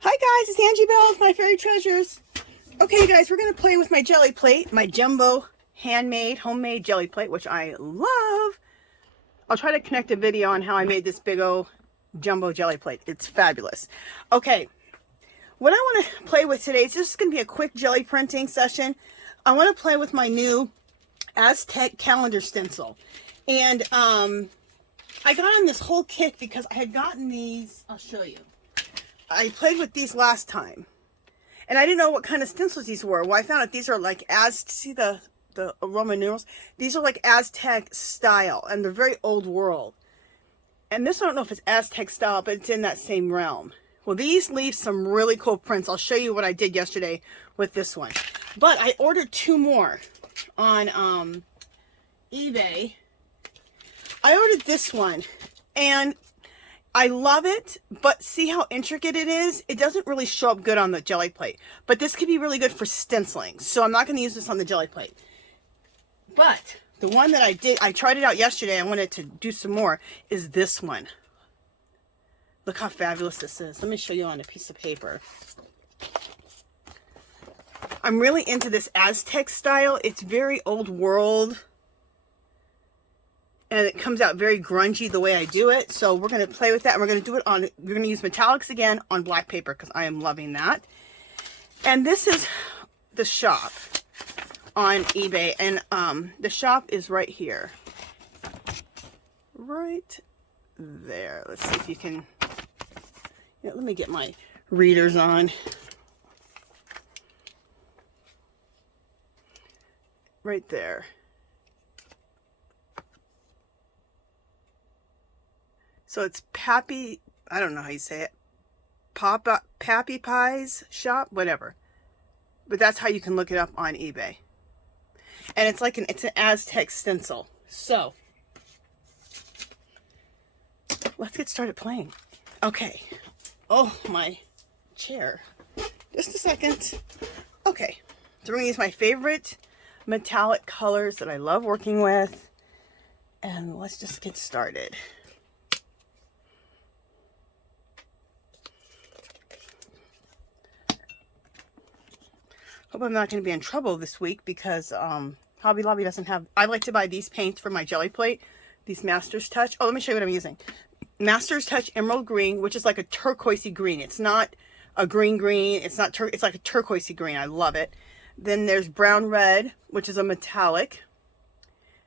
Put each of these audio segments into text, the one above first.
Hi guys, it's Angie Bells, my fairy treasures. Okay guys, we're going to play with my jelly plate, my jumbo handmade, homemade jelly plate, which I love. I'll try to connect a video on how I made this big old jumbo jelly plate. It's fabulous. Okay, what I want to play with today is just going to be a quick jelly printing session. I want to play with my new Aztec calendar stencil. And I got on this whole kick because I had gotten these. I'll show you. I played with these last time, and I didn't know what kind of stencils these were. Well, I found out these are like see the Roman numerals? These are like Aztec style, and they're very old world. And this, I don't know if it's Aztec style, but it's in that same realm. Well, these leave some really cool prints. I'll show you what I did yesterday with this one. But I ordered 2 more on eBay. I ordered this one, and I love it, but see how intricate it is? It doesn't really show up good on the jelly plate, but this could be really good for stenciling. So I'm not going to use this on the jelly plate. But the one that I tried it out yesterday, I wanted to do some more, is this one. Look how fabulous this is. Let me show you on a piece of paper. I'm really into this Aztec style. It's very old world. And it comes out very grungy the way I do it. So we're going to play with that. And we're going to do it on, we're going to use metallics again on black paper because I am loving that. And this is the shop on eBay. And the shop is right here. Right there. Let's see if you can, let me get my readers on. Right there. So it's Pappy, I don't know how you say it, Pappy Pie's shop, whatever. But that's how you can look it up on eBay. And it's like it's an Aztec stencil. So let's get started playing. Okay. Oh, my chair. Just a second. Okay. So we're going to use my favorite metallic colors that I love working with. And let's just get started. Hope I'm not going to be in trouble this week because Hobby Lobby doesn't have... I like to buy these paints for my jelly plate. These Master's Touch. Oh, let me show you what I'm using. Master's Touch Emerald Green, which is like a turquoisey green. It's not a green. It's not it's like a turquoisey green. I love it. Then there's Brown Red, which is a metallic.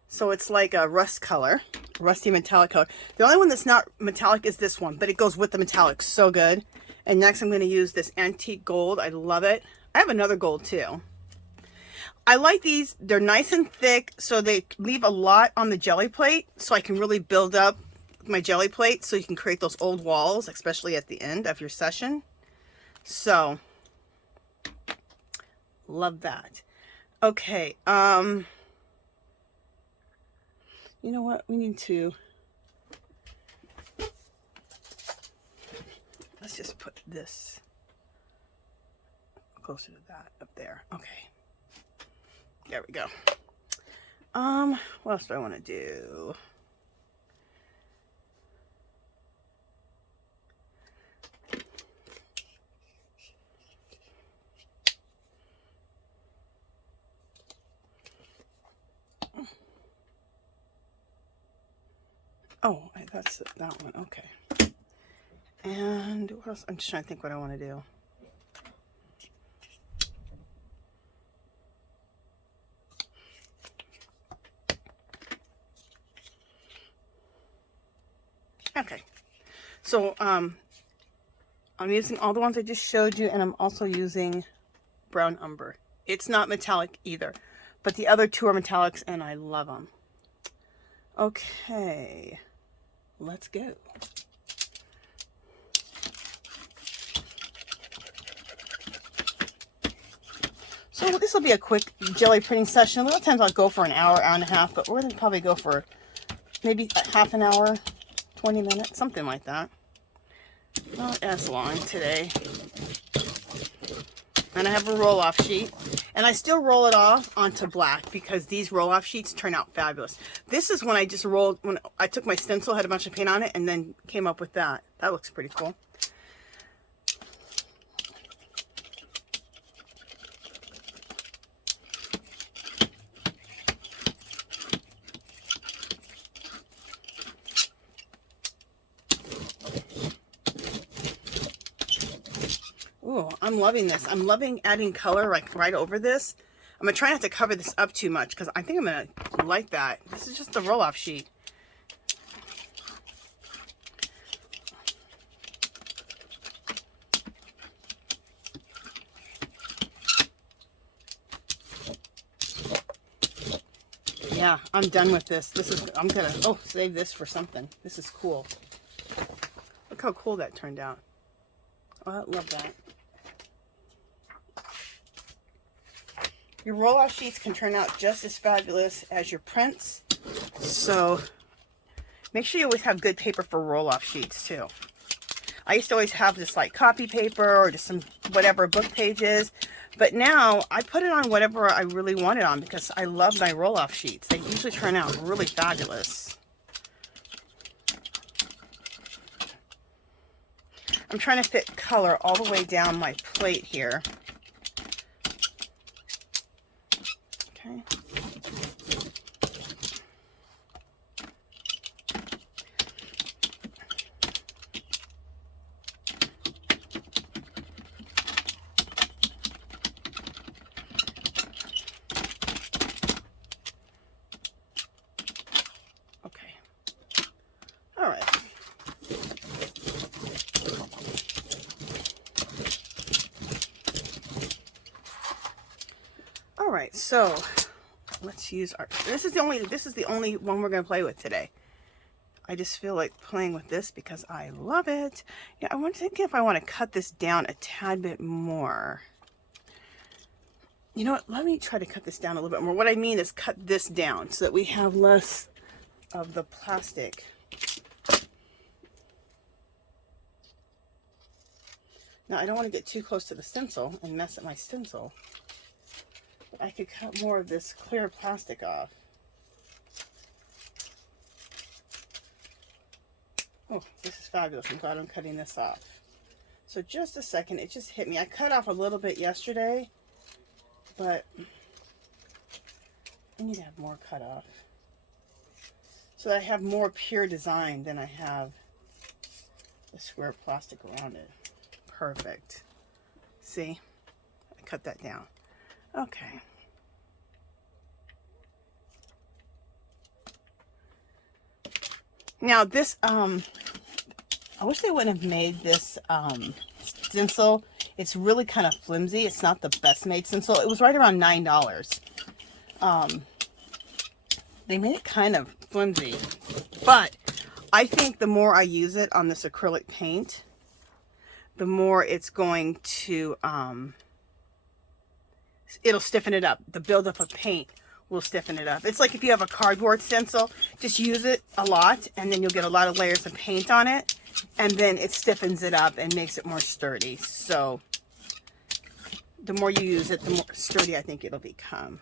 So it's like a rust color. Rusty metallic color. The only one that's not metallic is this one, but it goes with the metallic. So good. And next I'm going to use this Antique Gold. I love it. I have another gold too. I like these. They're nice and thick, so they leave a lot on the jelly plate, so I can really build up my jelly plate so you can create those old walls, especially at the end of your session. So, love that. Okay, you know what? We need to... Let's just put this closer to that up there. Okay. There we go. What else do I want to do? Oh, that's that one. Okay. And what else? I'm just trying to think what I want to do. Okay, so I'm using all the ones I just showed you, and I'm also using Brown Umber. It's not metallic either, but the other 2 are metallics, and I love them. Okay, let's go. So this will be a quick jelly printing session. A lot of times I'll go for an hour, hour and a half, but we're going to probably go for maybe half an hour. 20 minutes, something like that. Not as long today. And I have a roll-off sheet. And I still roll it off onto black because these roll-off sheets turn out fabulous. This is when I just rolled, when I took my stencil, had a bunch of paint on it, and then came up with that. That looks pretty cool. I'm loving this. I'm loving adding color like right over this. I'm going to try not to cover this up too much because I think I'm going to like that. This is just a roll-off sheet. Yeah, I'm done with this. I'm gonna, oh, save this for something. This is cool. Look how cool that turned out. Oh, I love that. Your roll-off sheets can turn out just as fabulous as your prints. So make sure you always have good paper for roll-off sheets too. I used to always have just like copy paper or just some whatever book pages. But now I put it on whatever I really want it on because I love my roll-off sheets. They usually turn out really fabulous. I'm trying to fit color all the way down my plate here. Okay. All right. All right, so let's use our, this is the only one we're going to play with today. I just feel like playing with this because I love it. Yeah, I want to think if I want to cut this down a tad bit more. You know what? Let me try to cut this down a little bit more. What I mean is cut this down so that we have less of the plastic. Now, I don't want to get too close to the stencil and mess up my stencil. But I could cut more of this clear plastic off. Oh, this is fabulous. I'm glad I'm cutting this off. So just a second, it just hit me. I cut off a little bit yesterday, but I need to have more cut off. So that I have more pure design than I have the square plastic around it. Perfect. See? I cut that down. Okay. Now this, I wish they wouldn't have made this stencil. It's really kind of flimsy. It's not the best made stencil. It was right around $9. They made it kind of flimsy, but I think the more I use it on this acrylic paint, the more it's going to, it'll stiffen it up. The buildup of paint will stiffen it up. It's like if you have a cardboard stencil, just use it a lot and then you'll get a lot of layers of paint on it and then it stiffens it up and makes it more sturdy. So the more you use it, the more sturdy I think it'll become.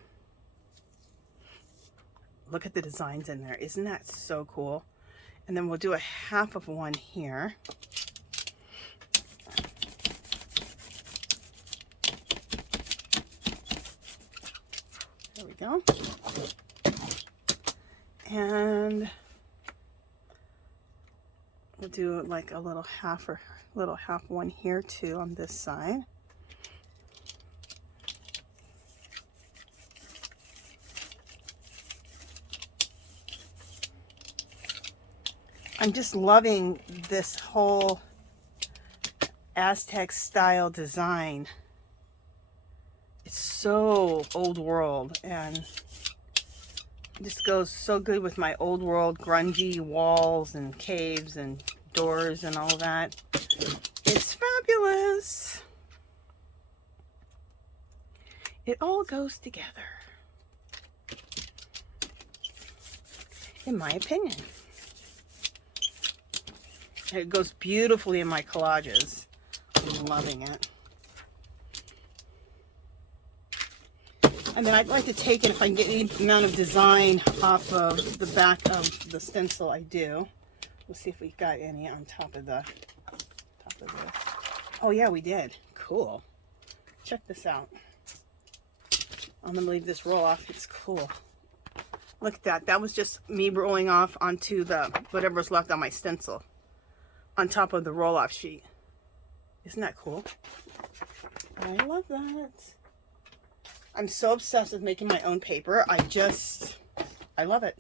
Look at the designs in there. Isn't that so cool? And then we'll do a half of one here. There we go. And we'll do like a little half or little half one here too on this side. I'm just loving this whole Aztec style design. It's so old world and this goes so good with my old world grungy walls and caves and doors and all that. It's fabulous. It all goes together, in my opinion. It goes beautifully in my collages. I'm loving it. And then I'd like to take it, if I can get any amount of design off of the back of the stencil, I do. We'll see if we got any on top of the this. Oh yeah, we did. Cool. Check this out. I'm gonna leave this roll off. It's cool. Look at that. That was just me rolling off onto the whatever's left on my stencil, on top of the roll-off sheet. Isn't that cool? I love that. I'm so obsessed with making my own paper. I love it.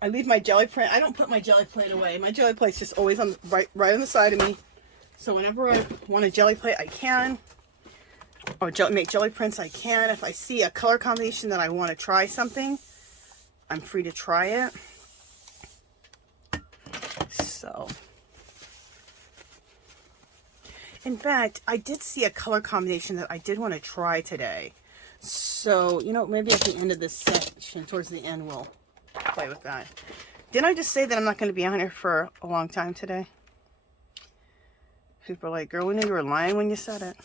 I leave my jelly print. I don't put my jelly plate away. My jelly plate's just always on right on the side of me. So whenever I want a jelly plate, I can. Or make jelly prints, I can. If I see a color combination that I want to try something, I'm free to try it. So, in fact, I did see a color combination that I did want to try today. So, you know, maybe at the end of this section, towards the end, we'll play with that. Didn't I just say that I'm not going to be on here for a long time today? People are like, girl, we knew you were lying when you said it.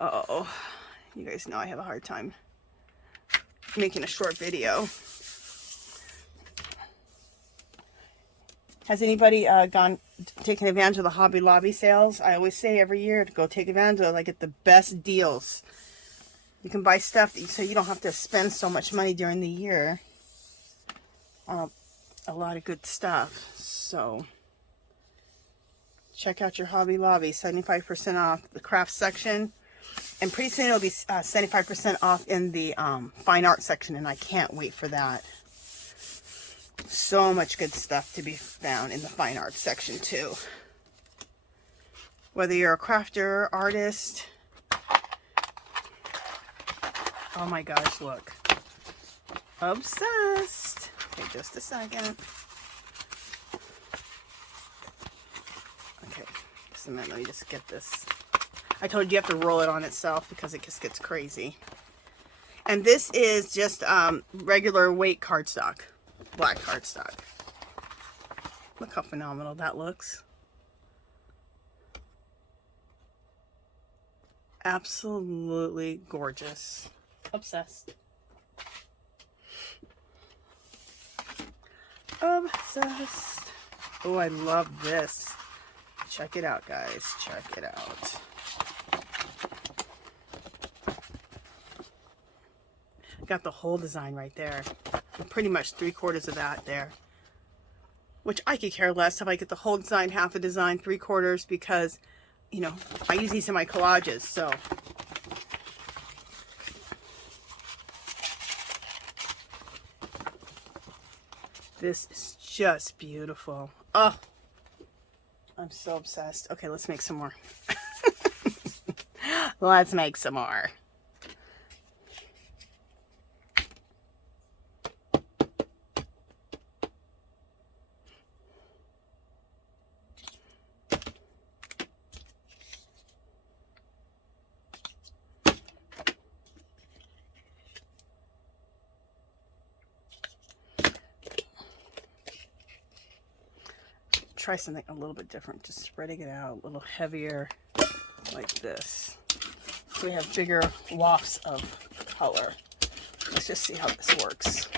Uh-oh. You guys know I have a hard time making a short video. Has anybody taken advantage of the Hobby Lobby sales? I always say every year to go take advantage of it. I get the best deals. You can buy stuff so you don't have to spend so much money during the year. A lot of good stuff. So check out your Hobby Lobby. 75% off the craft section. And pretty soon it'll be 75% off in the fine art section. And I can't wait for that. So much good stuff to be found in the fine art section too. Whether you're a crafter, artist. Oh my gosh, look. Obsessed. Okay, just a second. Okay, just a minute. Let me just get this. I told you have to roll it on itself because it just gets crazy. And this is just regular weight cardstock. Black cardstock. Look how phenomenal that looks. Absolutely gorgeous. Obsessed. Obsessed. Oh, I love this. Check it out, guys. Check it out. Got the whole design right there. And pretty much 3/4 of that there. Which I could care less if I get the whole design, half a design, 3/4, because, you know, I use these in my collages, so. This is just beautiful. Oh, I'm so obsessed. Okay, let's make some more. Let's make some more. Try something a little bit different, just spreading it out a little heavier like this, so we have bigger wafts of color. Let's just see how this works.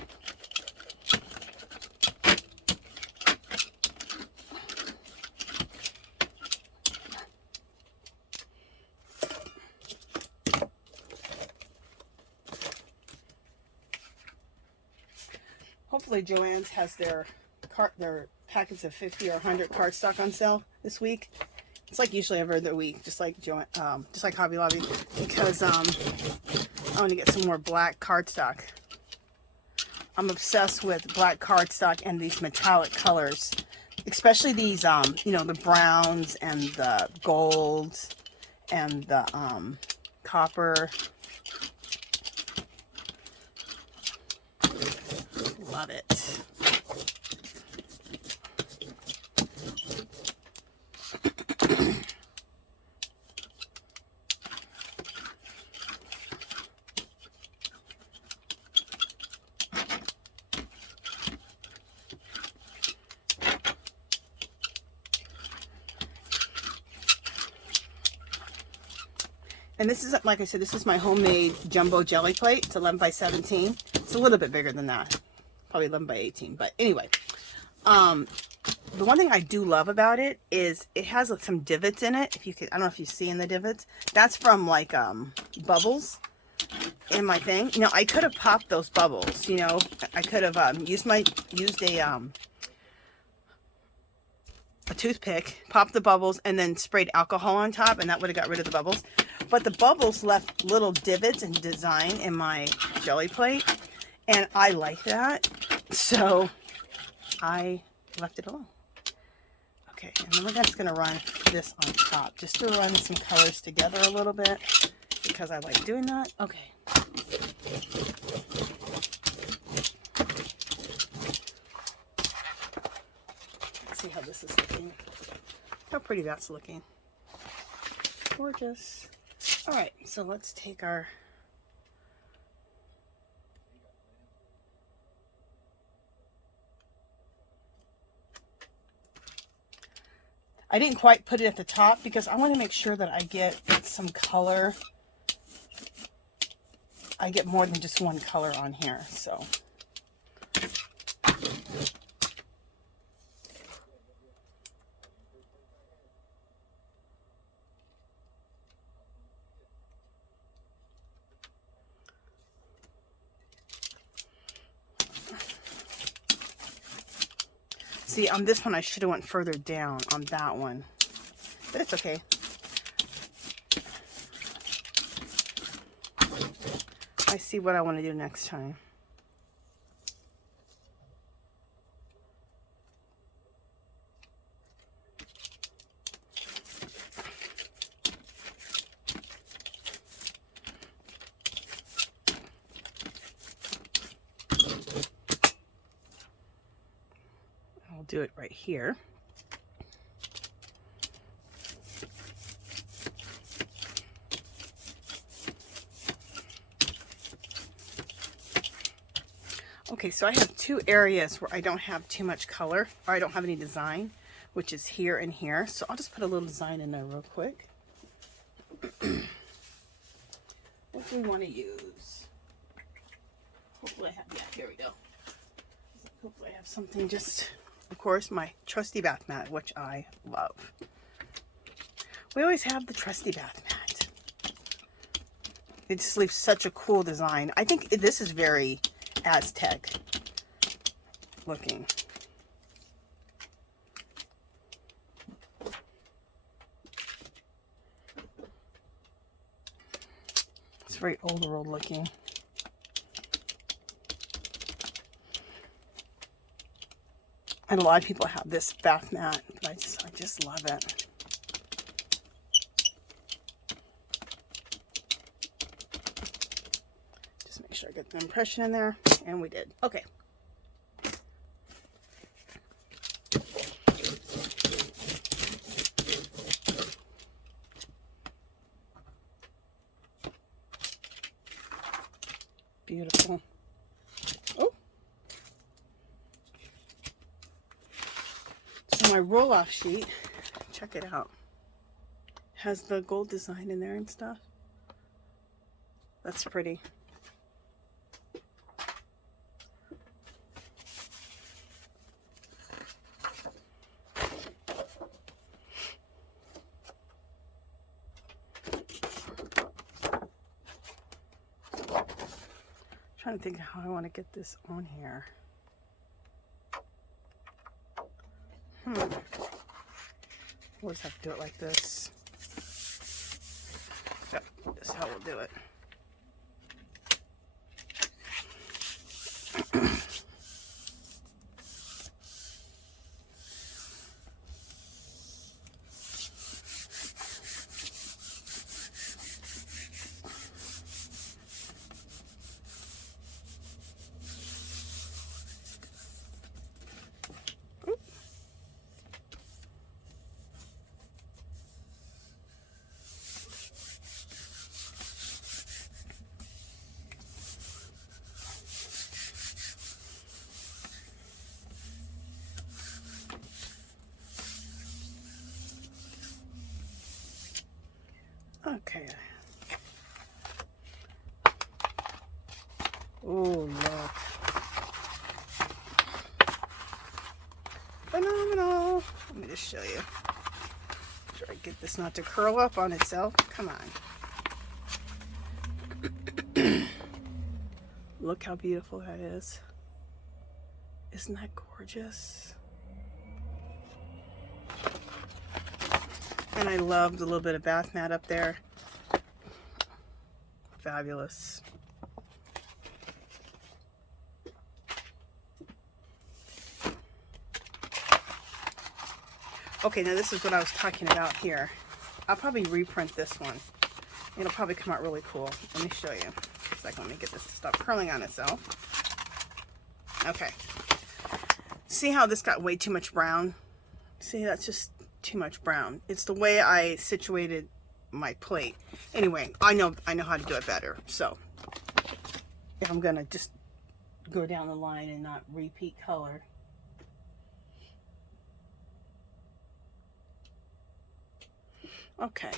Hopefully Joann's has their packets of 50 or 100 cardstock on sale this week. It's like usually every other week, just like just like Hobby Lobby, because I want to get some more black cardstock. I'm obsessed with black cardstock and these metallic colors, especially these you know, the browns and the golds and the copper. Love it. And this is, like I said, this is my homemade jumbo jelly plate. It's 11 by 17. It's a little bit bigger than that. Probably 11 by 18. But anyway, the one thing I do love about it is it has some divots in it. If you could, I don't know if you see in the divots. That's from like bubbles in my thing. You know, I could have popped those bubbles. You know, I could have used a toothpick, popped the bubbles, and then sprayed alcohol on top, and that would have got rid of the bubbles. But the bubbles left little divots and design in my jelly plate, and I like that, so I left it alone. Okay, and then we're just going to run this on top, just to run some colors together a little bit, because I like doing that. Okay. Let's see how this is looking. How pretty that's looking. Gorgeous. All right, so let's take our I didn't quite put it at the top because I want to make sure that I get some color. I get more than just one color on here, so. See, on this one, I should have went further down on that one, but it's okay. I see what I want to do next time. I'll do it right here. Okay, so I have two areas where I don't have too much color, or I don't have any design, which is here and here. So I'll just put a little design in there real quick. What do we want to use? Hopefully I have, yeah, here we go. Hopefully I have something just, of course, my trusty bath mat, which I love. We always have the trusty bath mat. It just leaves such a cool design. I think this is very Aztec looking. It's very old world looking. And a lot of people have this bath mat, but I just love it. Just make sure I get the impression in there, and we did. Okay. Beautiful. Oh. So my roll-off sheet, check it out, has the gold design in there and stuff. That's pretty. Trying to think how I want to get this on here. We'll just have to do it like this. Yep, this is how we'll do it. Okay. Oh, look. Phenomenal. Let me just show you. Try to get this not to curl up on itself. Come on. Look how beautiful that is. Isn't that gorgeous? And I love the little bit of bath mat up there. Fabulous. Okay, now this is what I was talking about here. I'll probably reprint this one. It'll probably come out really cool. Let me show you. It's like, let me get this to stop curling on itself. Okay. See how this got way too much brown? See, that's just too much brown. It's the way I situated my plate. Anyway, I know how to do it better. So if I'm gonna just go down the line and not repeat color. Okay.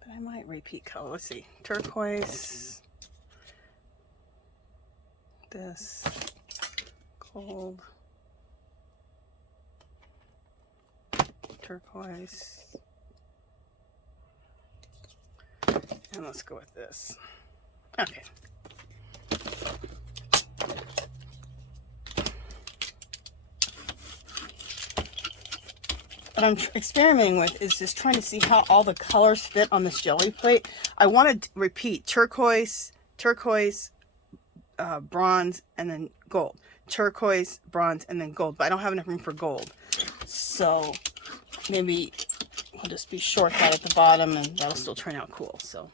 But I might repeat color. Let's see. Turquoise. This. Gold. Turquoise. And let's go with this. Okay. What I'm experimenting with is just trying to see how all the colors fit on this jelly plate. I want to repeat turquoise, bronze, and then gold. Turquoise, bronze, and then gold. But I don't have enough room for gold. So maybe I'll just be short that at the bottom and that'll still turn out cool. So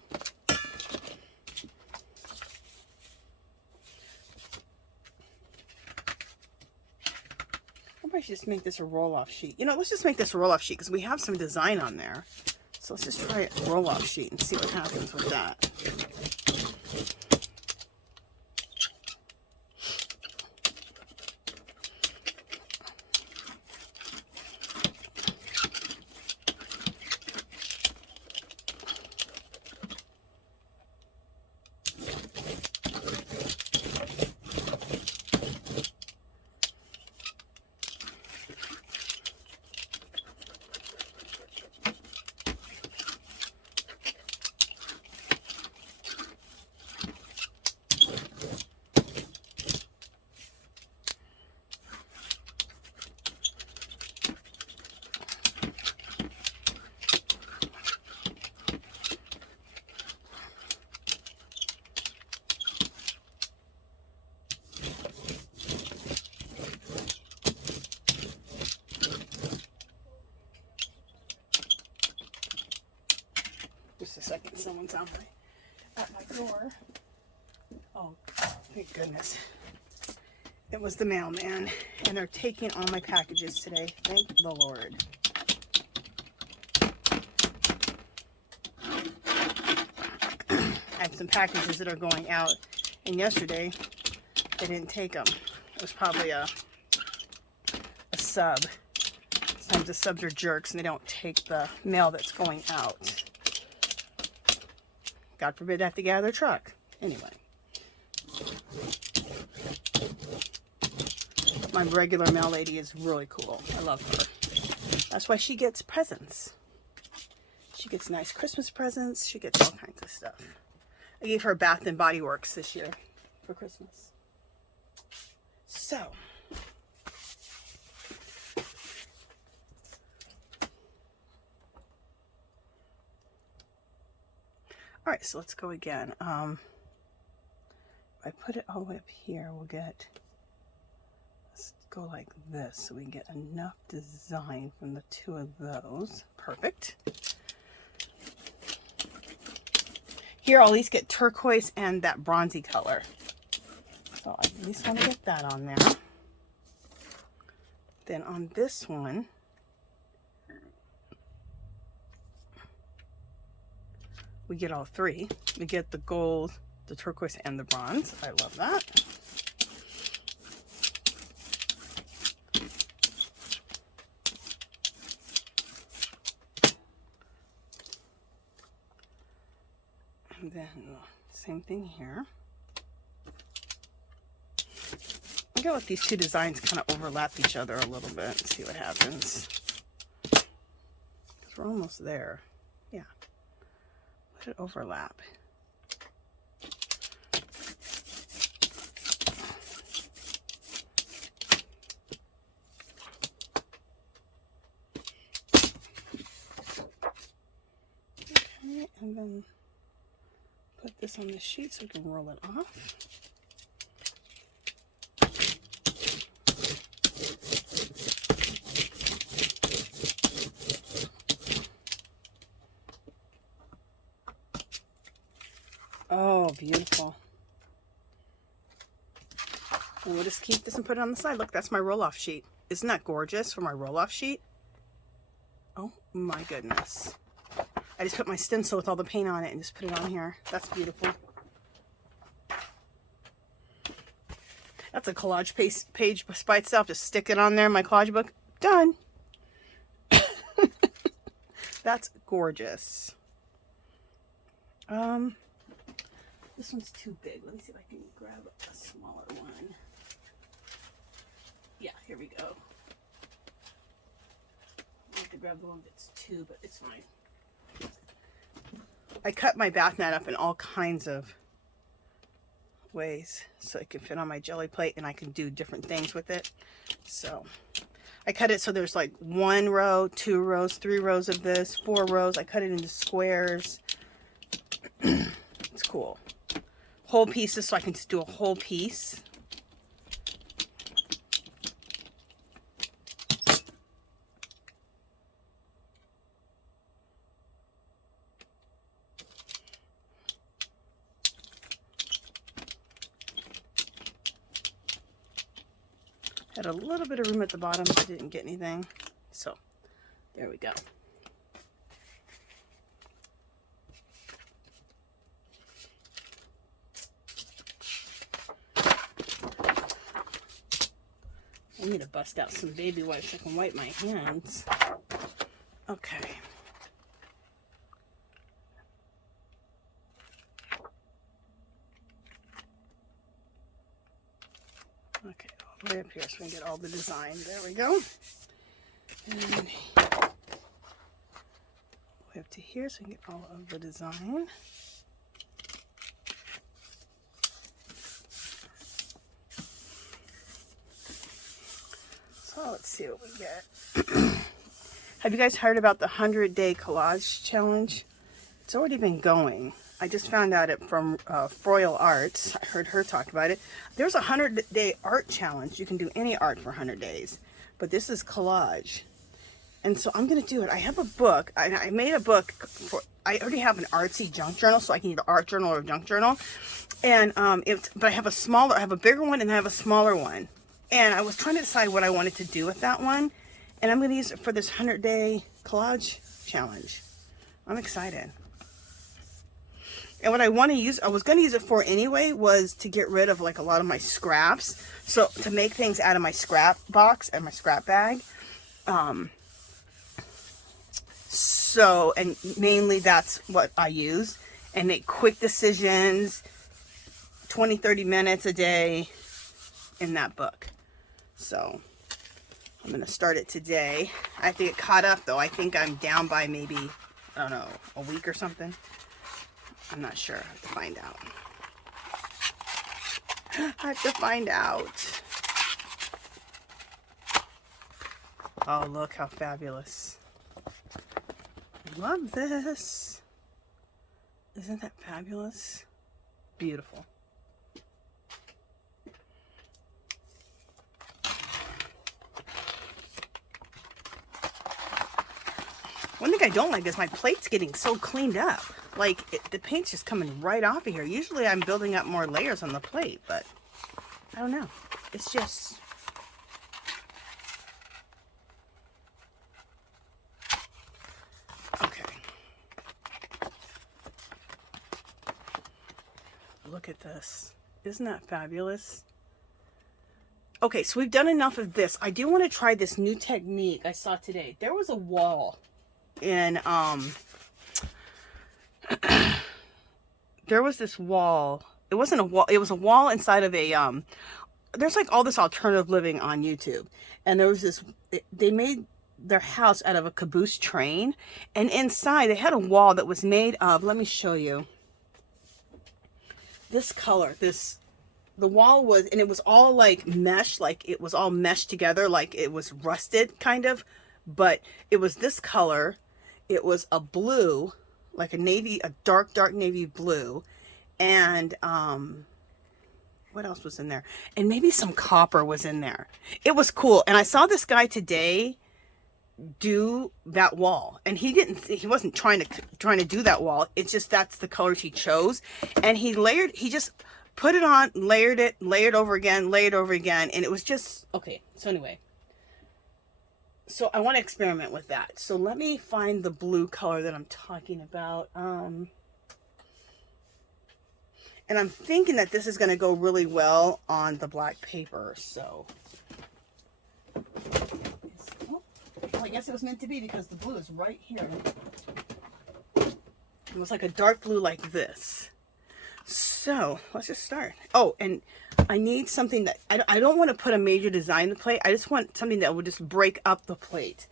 I should just make this a roll-off sheet. You know, let's just make this a roll-off sheet because we have some design on there. So let's just try a roll-off sheet and see what happens with that. Just a second, someone's at my door. Oh, thank goodness. It was the mailman, and they're taking all my packages today. Thank the Lord. I have some packages that are going out, and yesterday they didn't take them. It was probably a sub. Sometimes the subs are jerks and they don't take the mail that's going out. God forbid I have to get out of their truck. Anyway. My regular mail lady is really cool. I love her. That's why she gets presents. She gets nice Christmas presents. She gets all kinds of stuff. I gave her Bath and Body Works this year for Christmas. So. All right, so let's go again. If I put it all the way up here, we'll get, let's go like this so we can get enough design from the two of those. Perfect. Here, I'll at least get turquoise and that bronzy color. So I at least want to get that on there. Then on this one, we get all three. We get the gold, the turquoise, and the bronze. I love that. And then same thing here. I'm gonna let these two designs kind of overlap each other a little bit and see what happens. Because we're almost there. Yeah. Let it overlap. and put this on the sheet so we can roll it off. Oh, beautiful. We'll just keep this and put it on the side. Look, that's my roll-off sheet. Isn't that gorgeous for my roll-off sheet? Oh my goodness. I just put my stencil with all the paint on it and just put it on here. That's beautiful. That's a collage page by itself. Just stick it on there in my collage book. Done. That's gorgeous. This one's too big. Let me see if I can grab a smaller one. Yeah, here we go. I have to grab the one that's 2, but it's fine. I cut my bath mat up in all kinds of ways so it can fit on my jelly plate and I can do different things with it. So I cut it so there's like 1 row, 2 rows, 3 rows of this, 4 rows. I cut it into squares. It's cool. Whole pieces, so I can just do a whole piece. Had a little bit of room at the bottom, but didn't get anything. So there we go. I need to bust out some baby wipes so I can wipe my hands. Okay. Okay, all the way up here so we can get all the design. There we go. And way up to here so we can get all of the design. So let's see what we get. Have you guys heard about the 100-day collage challenge? It's already been going. I just found out it from Froyle Arts. I heard her talk about it. There's a 100-day art challenge. You can do any art for 100 days. But this is collage. And so I'm going to do it. I have a book. I made a book. I already have an artsy junk journal, so I can either art journal or junk journal. And but I have a bigger one and I have a smaller one. And I was trying to decide what I wanted to do with that one. And I'm going to use it for this 100-day collage challenge. I'm excited. And what I want to use, I was going to use it for anyway, was to get rid of like a lot of my scraps. So to make things out of my scrap box and my scrap bag. So, and mainly that's what I use. And make quick decisions, 20, 30 minutes a day in that book. So I'm going to start it today. I have to get caught up though. I think I'm down by maybe, I don't know, a week or something. I'm not sure. I have to find out. I have to find out. Oh, look how fabulous. I love this. Isn't that fabulous? Beautiful. One thing I don't like is my plate's getting so cleaned up. Like, the paint's just coming right off of here. Usually I'm building up more layers on the plate, but I don't know. It's just... Okay. Look at this. Isn't that fabulous? Okay, so we've done enough of this. I do want to try this new technique I saw today. There was a wall in, there was this wall. It wasn't a wall. It was a wall inside of a, there's like all this alternative living on YouTube. And there was this, they made their house out of a caboose train. And inside they had a wall that was made of, let me show you. This color, the wall was, and it was all like mesh, like it was all meshed together, like it was rusted kind of, but it was this color. It was a blue, like a dark navy blue, and what else was in there? And maybe some copper was in there. It was cool. And I saw this guy today do that wall, and he wasn't trying to do that wall. It's just that's the colors he chose, and he just put it on, layered over again, and it was just okay. So anyway, so I want to experiment with that. So let me find the blue color that I'm talking about. And I'm thinking that this is going to go really well on the black paper. So, well, I guess it was meant to be because the blue is right here. It was like a dark blue like this. So let's just start. Oh, and I need something that, I don't want to put a major design in the plate. I just want something that would just break up the plate.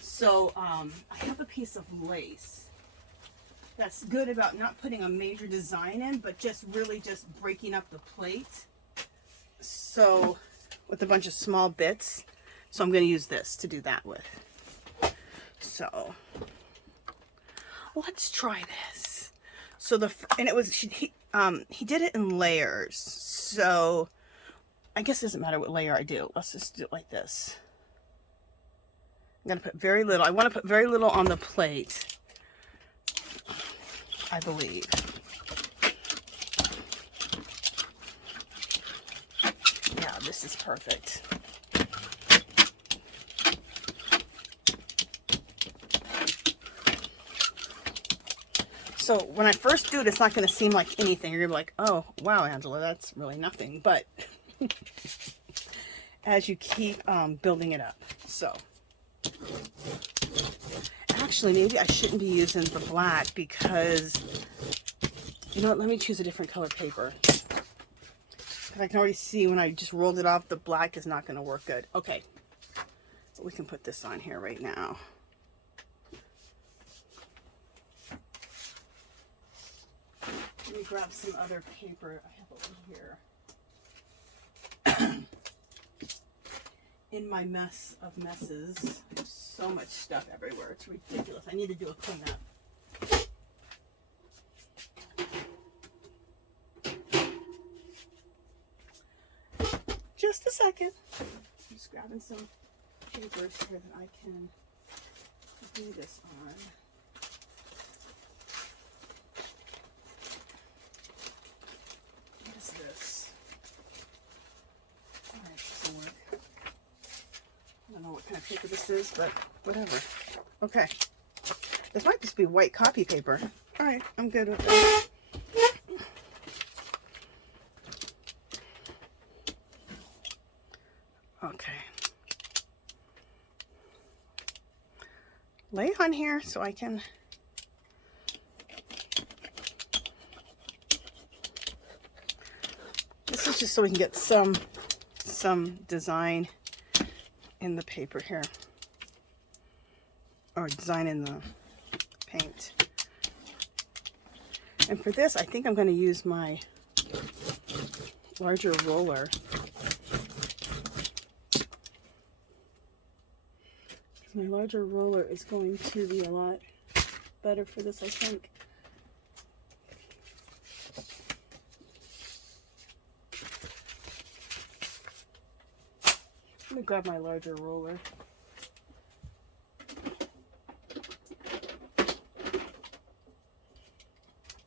So I have a piece of lace. That's good about not putting a major design in, but just really just breaking up the plate. So with a bunch of small bits. So I'm going to use this to do that with. So let's try this. So and it was, he did it in layers. So I guess it doesn't matter what layer I do. Let's just do it like this. I'm going to put very little. I want to put very little on the plate, I believe. Yeah, this is perfect. So when I first do it, it's not going to seem like anything. You're going to be like, oh, wow, Angela, that's really nothing. But as you keep building it up. So actually, maybe I shouldn't be using the black because, you know what, let me choose a different color paper. Because I can already see when I just rolled it off, the black is not going to work good. Okay, so we can put this on here right now. Let me grab some other paper I have over here. In my mess of messes, I have so much stuff everywhere. It's ridiculous. I need to do a cleanup. Just a second. I'm just grabbing some papers here that I can do this on. What is this? All right, this will work. I don't know what kind of paper this is, but whatever. Okay. This might just be white copy paper. All right, I'm good with that. Okay. Lay on here so I can... This is just so we can get some design in the paper here, or design in the paint. And for this, I think I'm going to use my larger roller. My larger roller is going to be a lot better for this, I think. Let me grab my larger roller.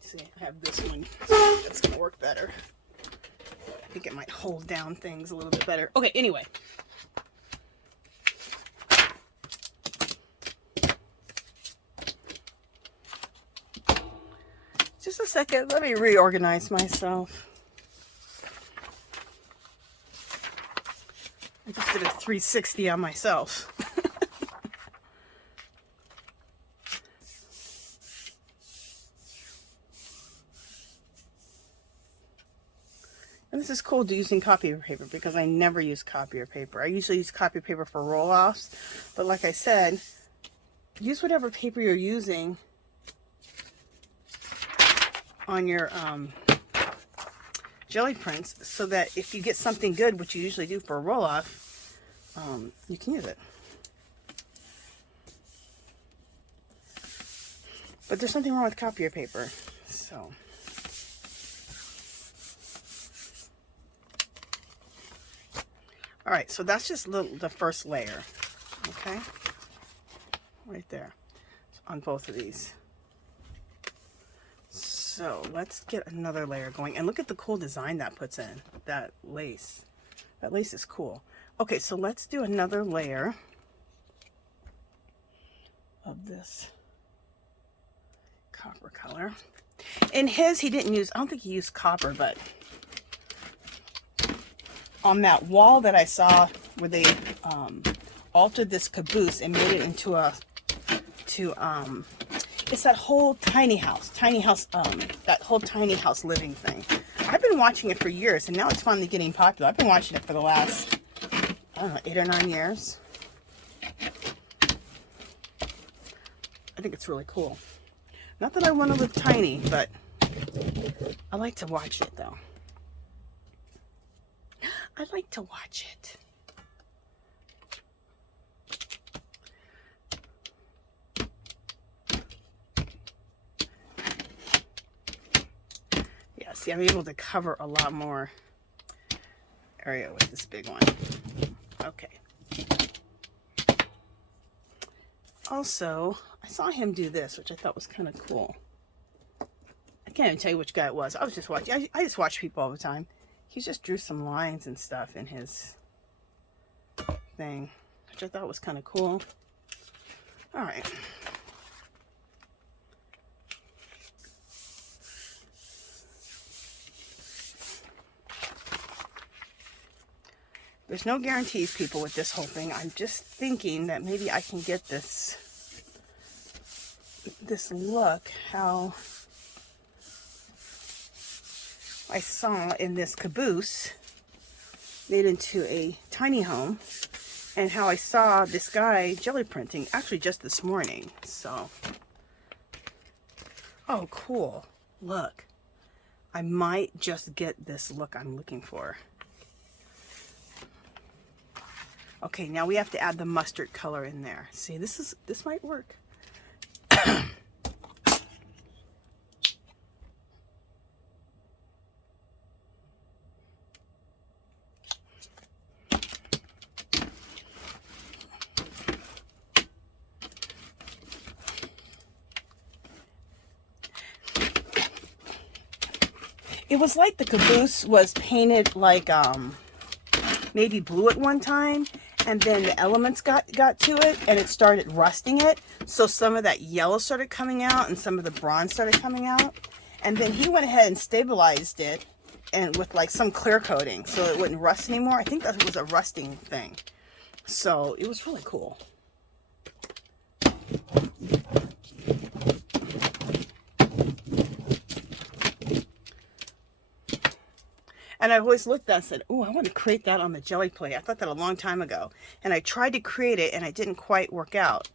See, I have this one. So that's going to work better. I think it might hold down things a little bit better. Okay, anyway. Just a second. Let me reorganize myself. I just did a 360 on myself. And this is cool to using copier paper because I never use copier paper. I usually use copier paper for roll-offs. But like I said, use whatever paper you're using on your jelly prints so that if you get something good, which you usually do for a roll-off, you can use it. But there's something wrong with copier paper. So. All right, so that's just the first layer. Okay. Right there. On both of these. So let's get another layer going. And look at the cool design that puts in. That lace. That lace is cool. Okay, so let's do another layer of this copper color. In his, he didn't use, I don't think he used copper, but on that wall that I saw where they altered this caboose and made it into a, it's that whole tiny house, that whole tiny house living thing. I've been watching it for years, and now it's finally getting popular. I've been watching it for the last, I don't know, 8 or 9 years. I think it's really cool. Not that I want to live tiny, but I like to watch it, though. I like to watch it. Yeah, see, I'm able to cover a lot more area with this big one. Okay. Also, I saw him do this, which I thought was kind of cool. I can't even tell you which guy it was. I was just watching. I just watch people all the time. He just drew some lines and stuff in his thing, which I thought was kind of cool. All right. There's no guarantees, people, with this whole thing. I'm just thinking that maybe I can get this look how I saw in this caboose made into a tiny home, and how I saw this guy jelly printing actually just this morning. So, oh, cool. Look, I might just get this look I'm looking for. Okay, now we have to add the mustard color in there. See, this might work. It was like the caboose was painted like navy blue at one time, and then the elements got to it, and it started rusting it. So some of that yellow started coming out, and some of the bronze started coming out. And then he went ahead and stabilized it, and with like some clear coating, so it wouldn't rust anymore. I think that was a rusting thing. So it was really cool. And I always looked at it and said, oh, I want to create that on the jelly plate. I thought that a long time ago. And I tried to create it, and it didn't quite work out.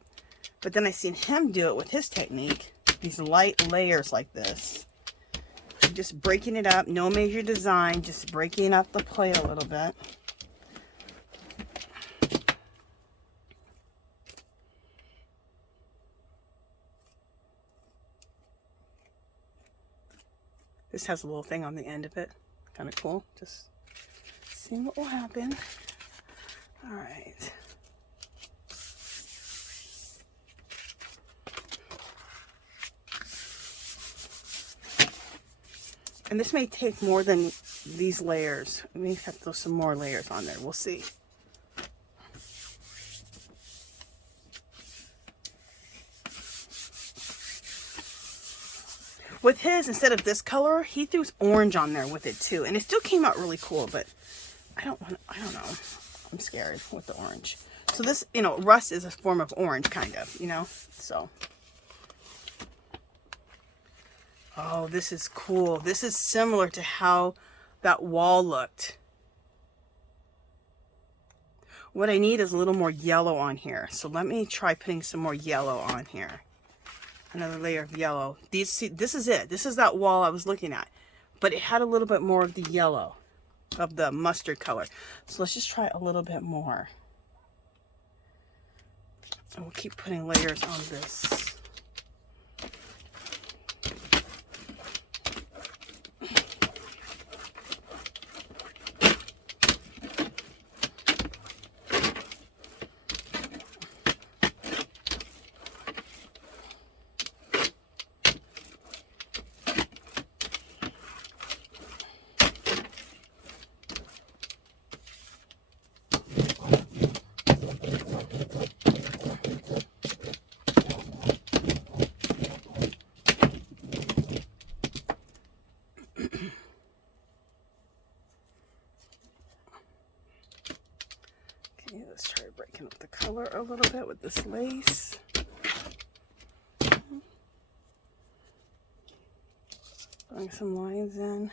But then I seen him do it with his technique. These light layers like this. Just breaking it up. No major design. Just breaking up the plate a little bit. This has a little thing on the end of it. Kind of cool. Just seeing what will happen. All right. And this may take more than these layers. I may have to throw some more layers on there. We'll see. With his, instead of this color, he threw orange on there with it too. And it still came out really cool, but I don't know. I'm scared with the orange. So this, you know, rust is a form of orange, kind of, you know, so. Oh, this is cool. This is similar to how that wall looked. What I need is a little more yellow on here. So let me try putting some more yellow on here. Another layer of yellow. This is it. This is that wall I was looking at. But it had a little bit more of the yellow, of the mustard color. So let's just try a little bit more. And we'll keep putting layers on this. Okay, let's try breaking up the color a little bit with this lace. Throwing some lines in.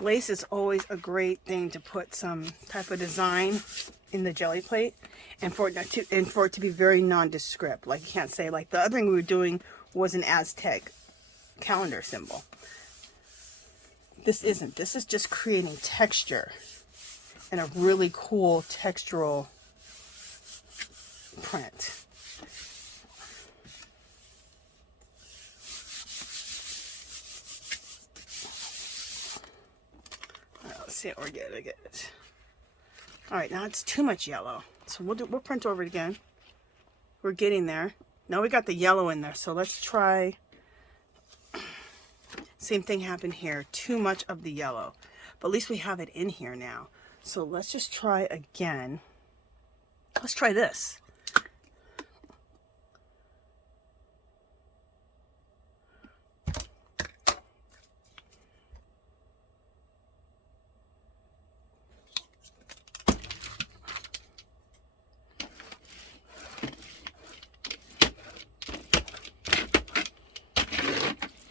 Lace is always a great thing to put some type of design in the jelly plate, and for it to be very nondescript. Like, you can't say, like the other thing we were doing was an Aztec calendar symbol. This isn't. This is just creating texture and a really cool textural print. See what we're getting to get. All right, now it's too much yellow, so we'll print over it again. We're getting there. Now we got the yellow in there, so let's try. Same thing happened here. Too much of the yellow, but at least we have it in here now. So let's just try again. Let's try this.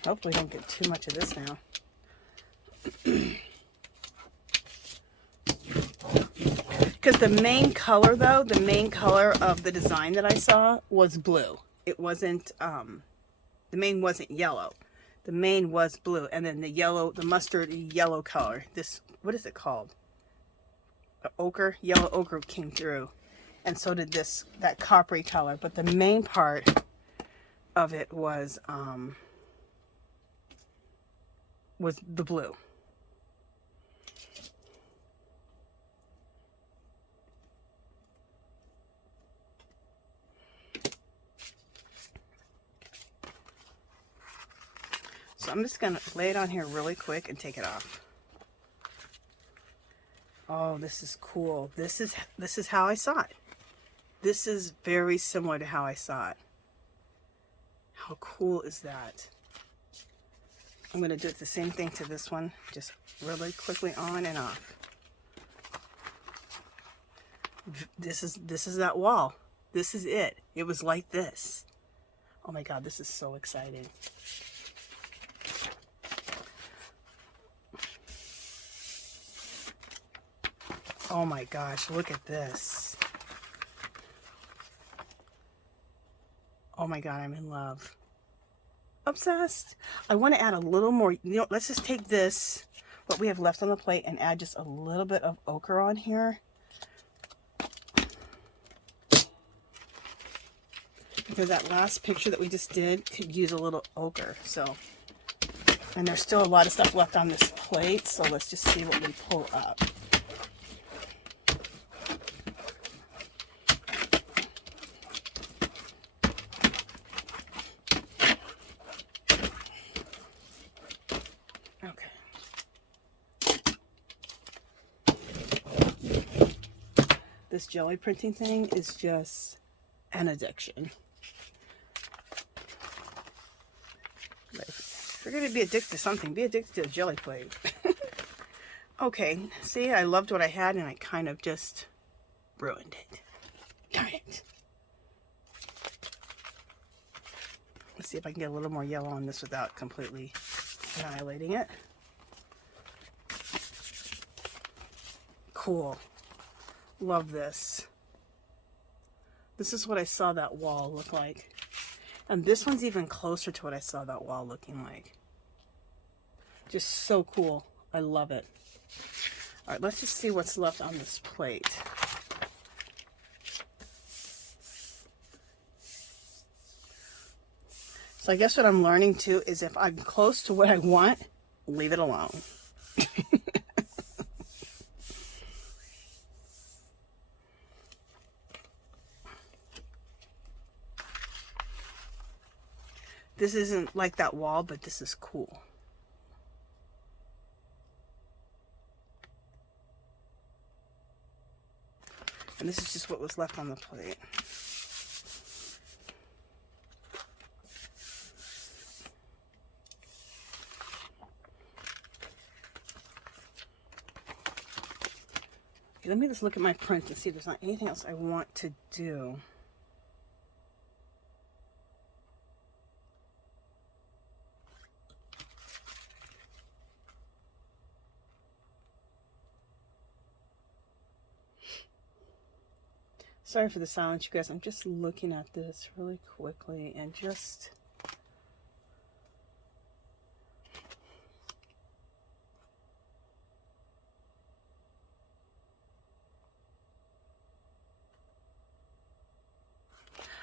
Hopefully we don't get too much of this now. Because the main color, though, the main color of the design that I saw was blue. It wasn't, the main wasn't yellow. The main was blue. And then the yellow, the mustard yellow color, this, what is it called? Ochre? Yellow ochre came through. And so did this, that coppery color. But the main part of it was the blue. So I'm just going to lay it on here really quick and take it off. Oh, this is cool. This is how I saw it. This is very similar to how I saw it. How cool is that? I'm going to do it the same thing to this one. Just really quickly on and off. This is that wall. This is it. It was like this. Oh my God, this is so exciting. Oh my gosh, look at this. Oh my God, I'm in love. Obsessed. I want to add a little more. You know, let's just take this, what we have left on the plate, and add just a little bit of ochre on here. Because that last picture that we just did could use a little ochre. So, and there's still a lot of stuff left on this plate, so let's just see what we pull up. This jelly printing thing is just an addiction. If you're going to be addicted to something, be addicted to a jelly plate. Okay, see, I loved what I had and I kind of just ruined it. Darn it. Let's see if I can get a little more yellow on this without completely annihilating it. Cool. Love this. This is what I saw that wall look like. And this one's even closer to what I saw that wall looking like. Just so cool. I love it. All right, let's just see what's left on this plate. So I guess what I'm learning too is if I'm close to what I want, leave it alone. This isn't like that wall, but this is cool. And this is just what was left on the plate. Okay, let me just look at my print and see if there's not anything else I want to do. Sorry for the silence, you guys. I'm just looking at this really quickly and just...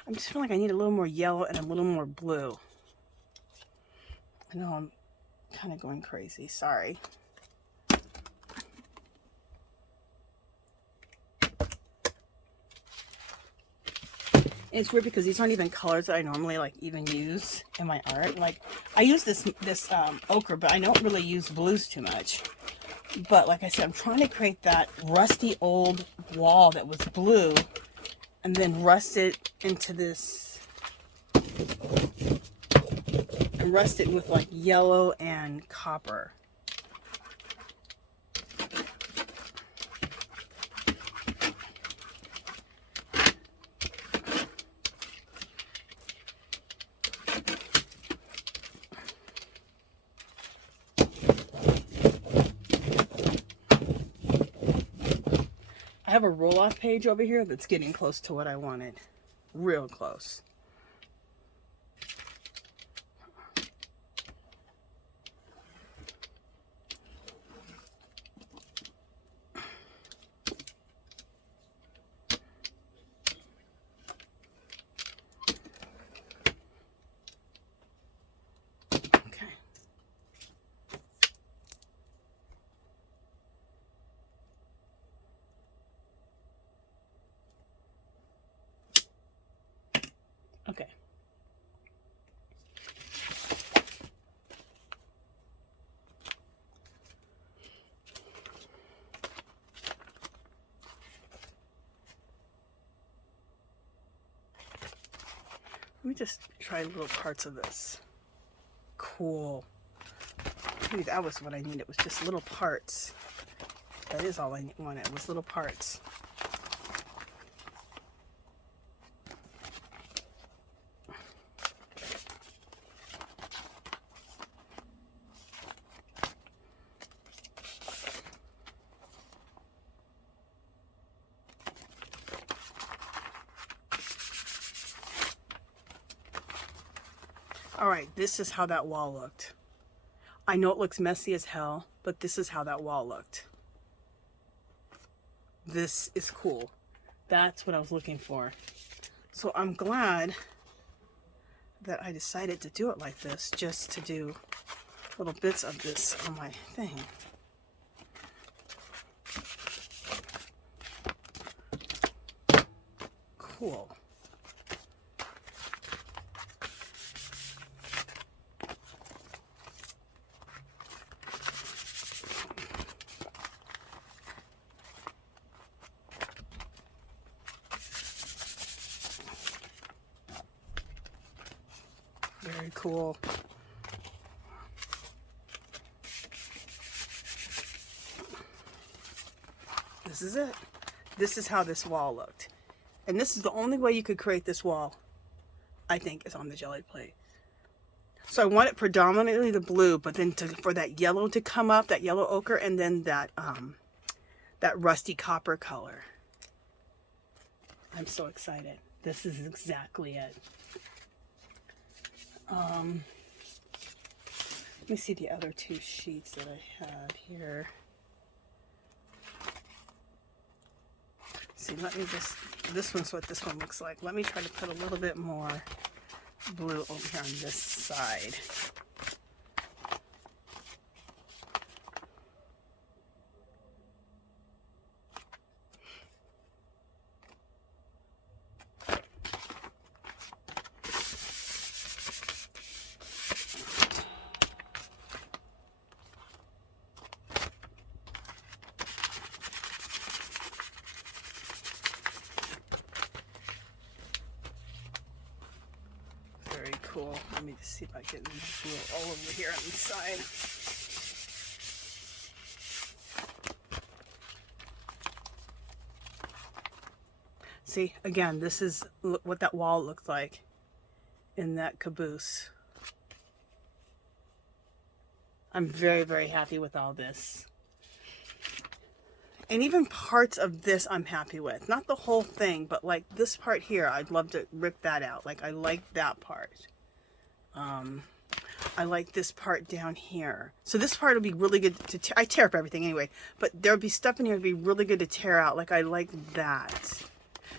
I'm just feeling like I need a little more yellow and a little more blue. I know I'm kind of going crazy. Sorry. And it's weird because these aren't even colors that I normally like even use in my art. Like I use this ochre, but I don't really use blues too much. But like I said, I'm trying to create that rusty old wall that was blue and then rust it into this, and rust it with like yellow and copper. I have a roll-off page over here that's getting close to what I wanted. Real close. Okay. Let me just try little parts of this. Cool. Maybe that was what I needed. It was just little parts. That is all I wanted, was little parts. All right, this is how that wall looked. I know it looks messy as hell, but this is how that wall looked. This is cool. That's what I was looking for. So I'm glad that I decided to do it like this, just to do little bits of this on my thing. Cool. Very cool. This is it. This is how this wall looked. And this is the only way you could create this wall, I think, is on the Gelli plate. So I want it predominantly the blue, but then for that yellow to come up, that yellow ochre, and then that rusty copper color. I'm so excited. This is exactly it. Let me see the other two sheets that I had here. See, let me just, this one's what this one looks like. Let me try to put a little bit more blue over here on this side. me just see if I can glue all over here on the side. See, again, this is what that wall looked like in that caboose. I'm very, very happy with all this. And even parts of this I'm happy with. Not the whole thing, but like this part here, I'd love to rip that out. Like I like that part. I like this part down here. So this part would be really good to I tear up everything anyway, but there would be stuff in here that would be really good to tear out. Like I like that.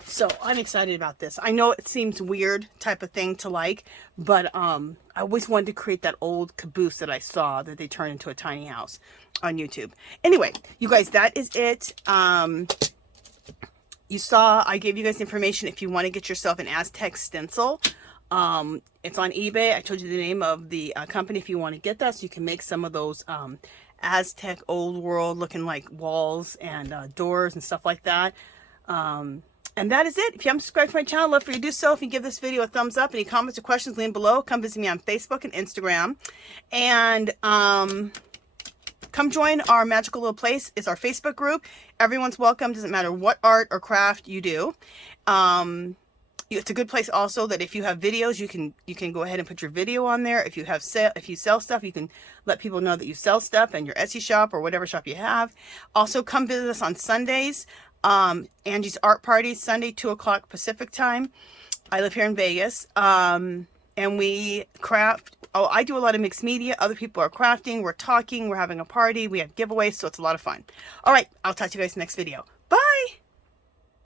So I'm excited about this. I know it seems weird type of thing to like, but I always wanted to create that old caboose that I saw that they turned into a tiny house on YouTube. Anyway, you guys, that is it. You saw I gave you guys information if you want to get yourself an Aztec stencil. It's on eBay. I told you the name of the company if you want to get that, so you can make some of those Aztec old world looking like walls and doors and stuff like that. And that is it. If you haven't subscribed to my channel, I'd love for you to do so. If you give this video a thumbs up, any comments or questions, leave them below. Come visit me on Facebook and Instagram. And come join our magical little place. It's our Facebook group. Everyone's welcome. Doesn't matter what art or craft you do. It's a good place also that if you have videos, you can go ahead and put your video on there. If you sell stuff, you can let people know that you sell stuff and your Etsy shop or whatever shop you have. Also, come visit us on Sundays. Angie's Art Party, Sunday, 2 o'clock Pacific time. I live here in Vegas. And we craft. Oh, I do a lot of mixed media. Other people are crafting. We're talking. We're having a party. We have giveaways. So it's a lot of fun. All right. I'll talk to you guys in the next video.